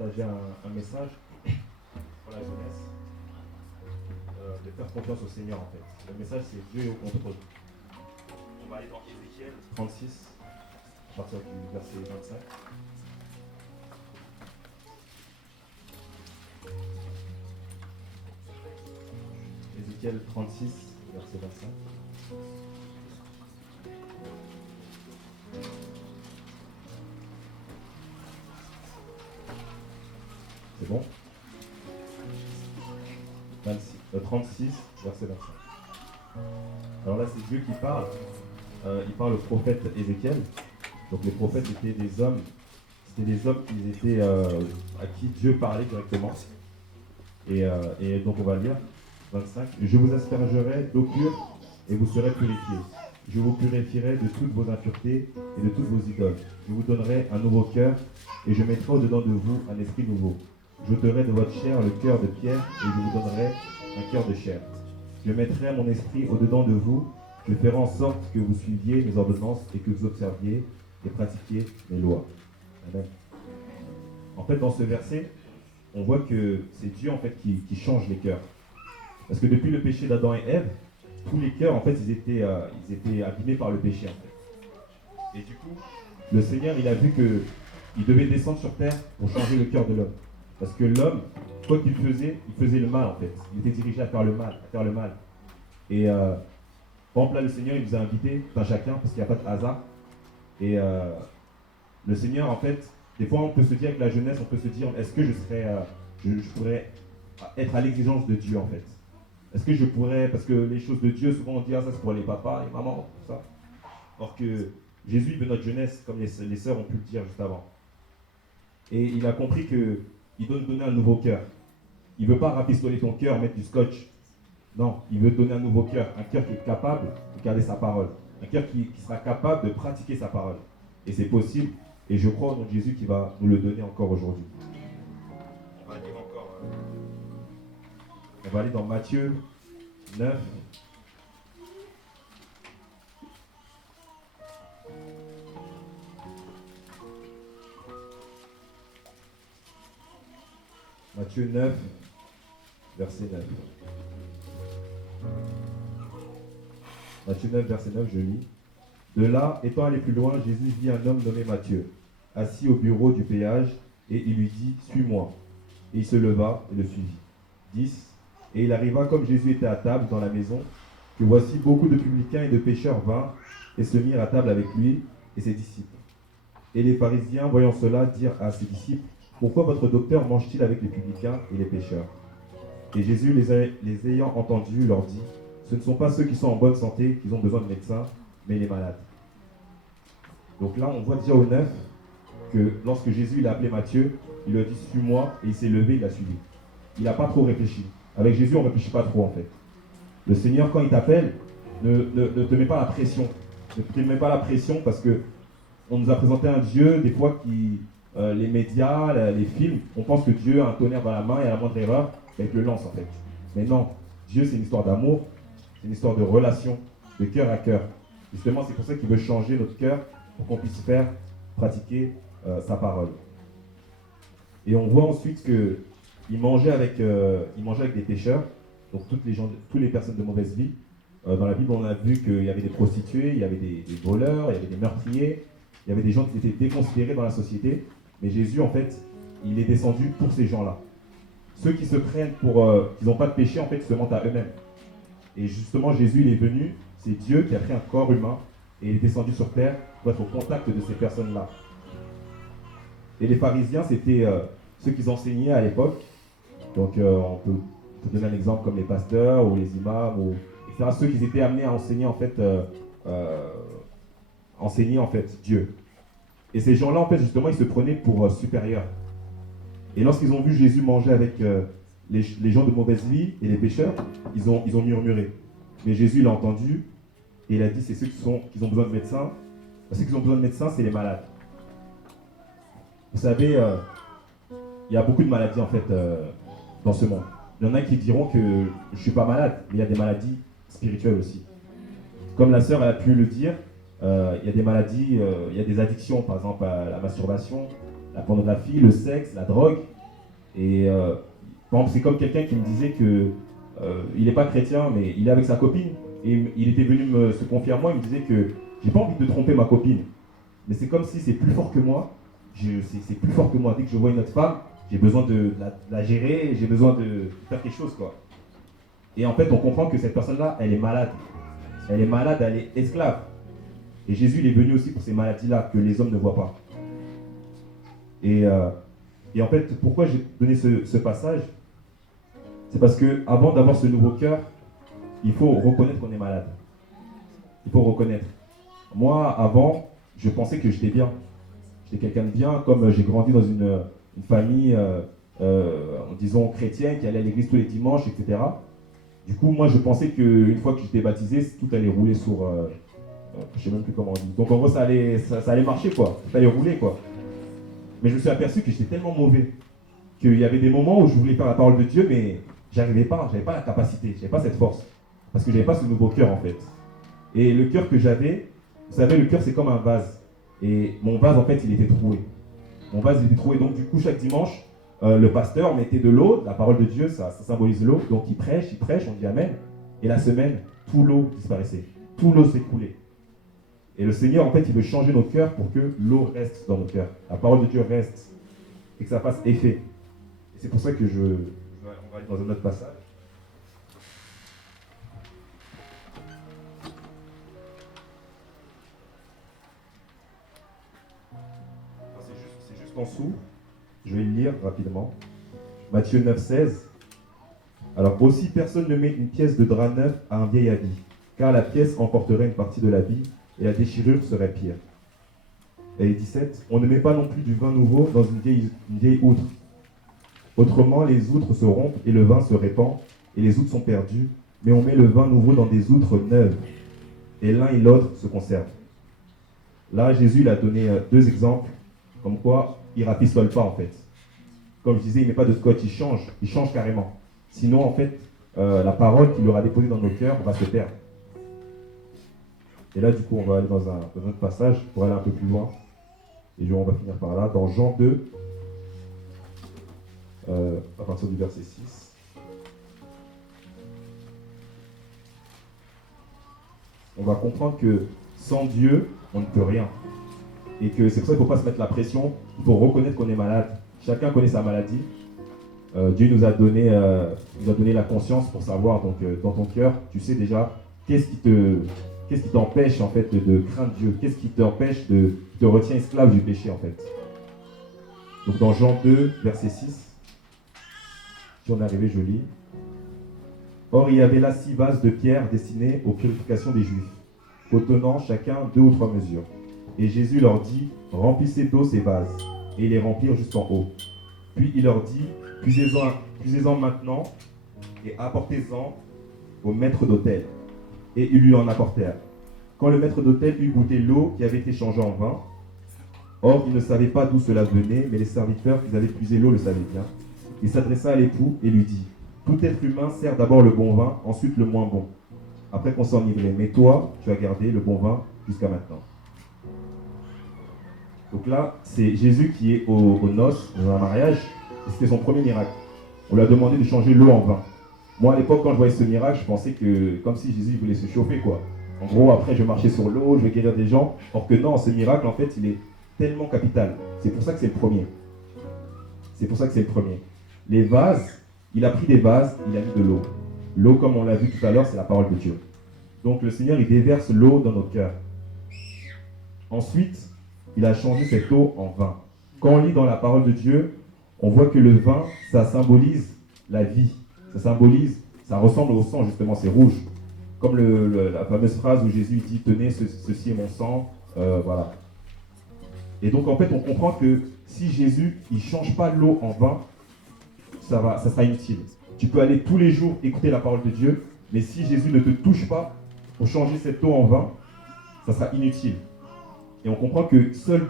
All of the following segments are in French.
partager un message pour la jeunesse, de faire confiance au Seigneur en fait. Le message c'est Dieu est au contrôle. On va aller dans Ézéchiel 36, à partir du verset 25. Ézéchiel 36, verset 25. C'est bon 36, verset 25. Alors là, c'est Dieu qui parle. Il parle au prophète Ézéchiel. Donc les prophètes étaient des hommes. C'était des hommes qui étaient, à qui Dieu parlait directement. Et donc on va lire 25. Je vous aspergerai d'eau pure et vous serez purifiés. Je vous purifierai de toutes vos impuretés et de toutes vos idoles. Je vous donnerai un nouveau cœur et je mettrai au-dedans de vous un esprit nouveau. J'ôterai de votre chair le cœur de pierre et je vous donnerai un cœur de chair. Je mettrai mon esprit au-dedans de vous. Je ferai en sorte que vous suiviez mes ordonnances et que vous observiez et pratiquiez mes lois. Amen. En fait, dans ce verset, on voit que c'est Dieu en fait qui change les cœurs. Parce que depuis le péché d'Adam et Ève, tous les cœurs en fait ils étaient abîmés par le péché en fait. Et du coup, le Seigneur il a vu qu'il devait descendre sur terre pour changer le cœur de l'homme. Parce que l'homme, quoi qu'il faisait, il faisait le mal en fait. Il était dirigé à faire le mal, Et par exemple là, le Seigneur il nous a invités, enfin chacun, parce qu'il n'y a pas de hasard. Et le Seigneur en fait, des fois on peut se dire avec la jeunesse, on peut se dire, est-ce que je pourrais être à l'exigence de Dieu en fait. Est-ce que je pourrais, parce que les choses de Dieu, souvent on dit, ah ça c'est pour les papas, les mamans, tout ça. Or que Jésus veut notre jeunesse, comme les sœurs ont pu le dire juste avant. Et il a compris qu'il doit nous donner un nouveau cœur. Il ne veut pas rapistoler ton cœur, mettre du scotch. Non, il veut te donner un nouveau cœur. Un cœur qui est capable de garder sa parole. Un cœur qui sera capable de pratiquer sa parole. Et c'est possible. Et je crois au nom de Jésus qui va nous le donner encore aujourd'hui. On va lire encore. On va aller dans Matthieu 9. Matthieu 9, verset 9. Matthieu 9, verset 9, je lis. De là, étant allé plus loin, Jésus vit un homme nommé Matthieu, assis au bureau du péage, et il lui dit, suis-moi. Et il se leva et le suivit. 10. Et il arriva, comme Jésus était à table dans la maison, que voici beaucoup de publicains et de pécheurs vinrent et se mirent à table avec lui et ses disciples. Et les pharisiens, voyant cela, dirent à ses disciples, pourquoi votre docteur mange-t-il avec les publicains et les pécheurs? Et Jésus, les ayant entendus, leur dit, ce ne sont pas ceux qui sont en bonne santé qui ont besoin de médecins, mais les malades. Donc là, on voit déjà au 9 que lorsque Jésus il a appelé Matthieu, il lui a dit, suis-moi, et il s'est levé, il l'a suivi. Il n'a pas trop réfléchi. Avec Jésus, on ne réfléchit pas trop en fait. Le Seigneur, quand il t'appelle, ne te met pas la pression. Ne te met pas la pression parce que on nous a présenté un Dieu, des fois, qui, les médias, les films, on pense que Dieu a un tonnerre dans la main et à la moindre erreur, il le lance en fait. Mais non, Dieu c'est une histoire d'amour, c'est une histoire de relation, de cœur à cœur. Justement, c'est pour ça qu'il veut changer notre cœur pour qu'on puisse pratiquer sa parole. Et on voit ensuite qu'il mangeait avec des pécheurs, donc toutes les personnes de mauvaise vie. Dans la Bible, on a vu qu'il y avait des prostituées, il y avait des voleurs, il y avait des meurtriers, il y avait des gens qui étaient déconsidérés dans la société. Mais Jésus, en fait, il est descendu pour ces gens-là. Ceux qui se prennent pour qu'ils n'ont pas de péché, en fait, se mentent à eux-mêmes. Et justement, Jésus, il est venu, c'est Dieu qui a pris un corps humain et il est descendu sur terre pour être au contact de ces personnes-là. Et les pharisiens, c'était ceux qui enseignaient à l'époque. Donc, on peut donner un exemple comme les pasteurs ou les imams, etc. Ceux qui étaient amenés à enseigner, en fait, Dieu. Et ces gens-là, en fait, justement, ils se prenaient pour supérieurs. Et lorsqu'ils ont vu Jésus manger avec les gens de mauvaise vie et les pécheurs, ils ont murmuré. Mais Jésus, il a entendu et il a dit, c'est ceux qui ont besoin de médecins. Ceux qui ont besoin de médecins, c'est les malades. Vous savez, il y a beaucoup de maladies, en fait, dans ce monde. Il y en a qui diront que je ne suis pas malade, mais il y a des maladies spirituelles aussi. Comme la sœur elle a pu le dire, il y a des maladies, il y a des addictions, par exemple à la masturbation, la pornographie, le sexe, la drogue. Et par exemple, c'est comme quelqu'un qui me disait que il n'est pas chrétien, mais il est avec sa copine. Et il était venu se confier à moi, il me disait que j'ai pas envie de tromper ma copine. Mais c'est comme si c'est plus fort que moi. C'est plus fort que moi. Dès que je vois une autre femme, j'ai besoin de la gérer, j'ai besoin de faire quelque chose, quoi. Et en fait, on comprend que cette personne-là, elle est malade. Elle est malade, elle est esclave. Et Jésus, il est venu aussi pour ces maladies-là que les hommes ne voient pas. Et en fait, pourquoi j'ai donné ce passage? C'est parce que avant d'avoir ce nouveau cœur, il faut reconnaître qu'on est malade. Il faut reconnaître. Moi, avant, je pensais que j'étais bien. J'étais quelqu'un de bien, comme j'ai grandi dans une famille, disons, chrétienne, qui allait à l'église tous les dimanches, etc. Du coup, moi, je pensais qu'une fois que j'étais baptisé, tout allait rouler sur... je sais même plus comment on dit. Donc, en gros, ça allait marcher, quoi. Ça allait rouler, quoi. Mais je me suis aperçu que j'étais tellement mauvais qu'il y avait des moments où je voulais faire la parole de Dieu, mais j'arrivais pas, j'avais pas la capacité, j'avais pas cette force. Parce que j'avais pas ce nouveau cœur, en fait. Et le cœur que j'avais, vous savez, le cœur, c'est comme un vase. Et mon vase, en fait, il était troué. Mon vase, il était troué. Donc, du coup, chaque dimanche, le pasteur mettait de l'eau. La parole de Dieu, ça symbolise l'eau. Donc, il prêche, on dit Amen. Et la semaine, tout l'eau disparaissait. Tout l'eau s'écoulait. Et le Seigneur, en fait, il veut changer nos cœurs pour que l'eau reste dans nos cœurs. La parole de Dieu reste. Et que ça fasse effet. Et c'est pour ça que on va aller dans un autre passage. C'est juste en dessous. Je vais le lire rapidement. Matthieu 9, 16. Alors aussi, personne ne met une pièce de drap neuf à un vieil habit, car la pièce emporterait une partie de l'habit et la déchirure serait pire. Et 17. On ne met pas non plus du vin nouveau dans une vieille outre. Autrement, les outres se rompent et le vin se répand, et les outres sont perdues, mais on met le vin nouveau dans des outres neuves, et l'un et l'autre se conservent. Là, Jésus il a donné deux exemples, comme quoi il ne rapistole pas en fait. Comme je disais, il ne met pas de scotch, il change carrément. Sinon, en fait, la parole qu'il aura déposée dans nos cœurs va se perdre. Et là, du coup, on va aller dans un autre passage pour aller un peu plus loin. Et on va finir par là, dans Jean 2, à partir du verset 6. On va comprendre que sans Dieu, on ne peut rien. Et que c'est pour ça qu'il ne faut pas se mettre la pression, il faut reconnaître qu'on est malade. Chacun connaît sa maladie. Dieu nous a donné la conscience pour savoir, donc dans ton cœur, tu sais déjà qu'est-ce qui t'empêche en fait de craindre Dieu, qu'est-ce qui t'empêche qui te retient esclave du péché en fait. Donc dans Jean 2, verset 6, si on est arrivé, je lis. Or il y avait là 6 vases de pierre destinés aux purifications des Juifs, contenant chacun 2 ou 3 mesures. Et Jésus leur dit, remplissez d'eau ces vases, et ils les remplirent jusqu'en haut. Puis il leur dit, puisez-en maintenant, et apportez-en au maître d'autel. Et ils lui en apportèrent. Quand le maître d'autel eut goûté l'eau qui avait été changée en vin, or il ne savait pas d'où cela venait, mais les serviteurs qui avaient puisé l'eau le savaient bien. Il s'adressa à l'époux et lui dit, tout être humain sert d'abord le bon vin, ensuite le moins bon, après qu'on s'enivrait. Mais toi, tu as gardé le bon vin jusqu'à maintenant. Donc là, c'est Jésus qui est aux noces, dans un mariage, et c'était son premier miracle. On lui a demandé de changer l'eau en vin. Moi, à l'époque, quand je voyais ce miracle, je pensais que, comme si Jésus voulait se chauffer, quoi. En gros, après, je marchais sur l'eau, je vais guérir des gens. Or que non, ce miracle, en fait, il est tellement capital. C'est pour ça que c'est le premier. C'est pour ça que c'est le premier. Les vases, il a pris des vases, il a mis de l'eau. L'eau, comme on l'a vu tout à l'heure, c'est la parole de Dieu. Donc le Seigneur, il déverse l'eau dans nos cœurs. Ensuite, il a changé cette eau en vin. Quand on lit dans la parole de Dieu, on voit que le vin, ça symbolise la vie. Ça ressemble au sang justement, c'est rouge. Comme la fameuse phrase où Jésus dit, tenez, ceci est mon sang, voilà. Et donc en fait, on comprend que si Jésus, il ne change pas l'eau en vin, ça sera inutile. Tu peux aller tous les jours écouter la parole de Dieu, mais si Jésus ne te touche pas pour changer cette eau en vin, ça sera inutile. Et on comprend que seul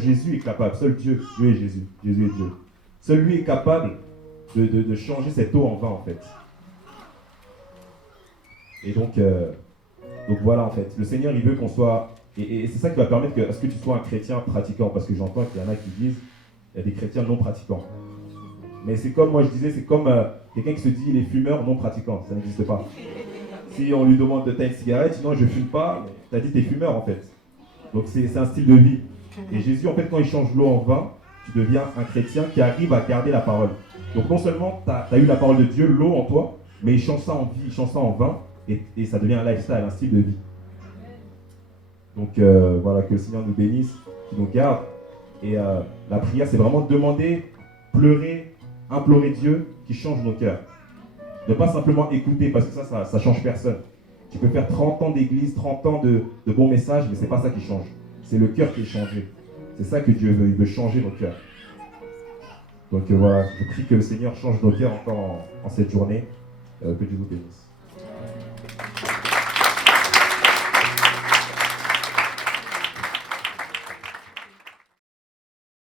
Jésus est capable, seul Dieu est Jésus est Dieu. Seul lui est capable de changer cette eau en vin en fait. Et donc voilà en fait, le Seigneur il veut qu'on soit, et c'est ça qui va permettre à ce que tu sois un chrétien pratiquant, parce que j'entends qu'il y en a qui disent, il y a des chrétiens non pratiquants. Mais c'est comme, moi je disais, c'est comme quelqu'un qui se dit il est fumeur non pratiquant, ça n'existe pas. Si on lui demande de t'as une cigarette, sinon je fume pas, t'as dit t'es fumeur en fait. Donc c'est un style de vie. Et Jésus, en fait, quand il change l'eau en vin, tu deviens un chrétien qui arrive à garder la parole. Donc non seulement tu as eu la parole de Dieu, l'eau en toi, mais il change ça en vie, il change ça en vin, et ça devient un lifestyle, un style de vie. Donc voilà, que le Seigneur nous bénisse, qu'il nous garde. Et la prière, c'est vraiment demander, pleurer, implorer Dieu qui change nos cœurs. Ne pas simplement écouter, parce que ça change personne. Tu peux faire 30 ans d'église, 30 ans de bons messages, mais ce n'est pas ça qui change. C'est le cœur qui est changé. C'est ça que Dieu veut, il veut changer nos cœurs. Donc voilà, je prie que le Seigneur change nos cœurs encore en cette journée. Que Dieu vous bénisse.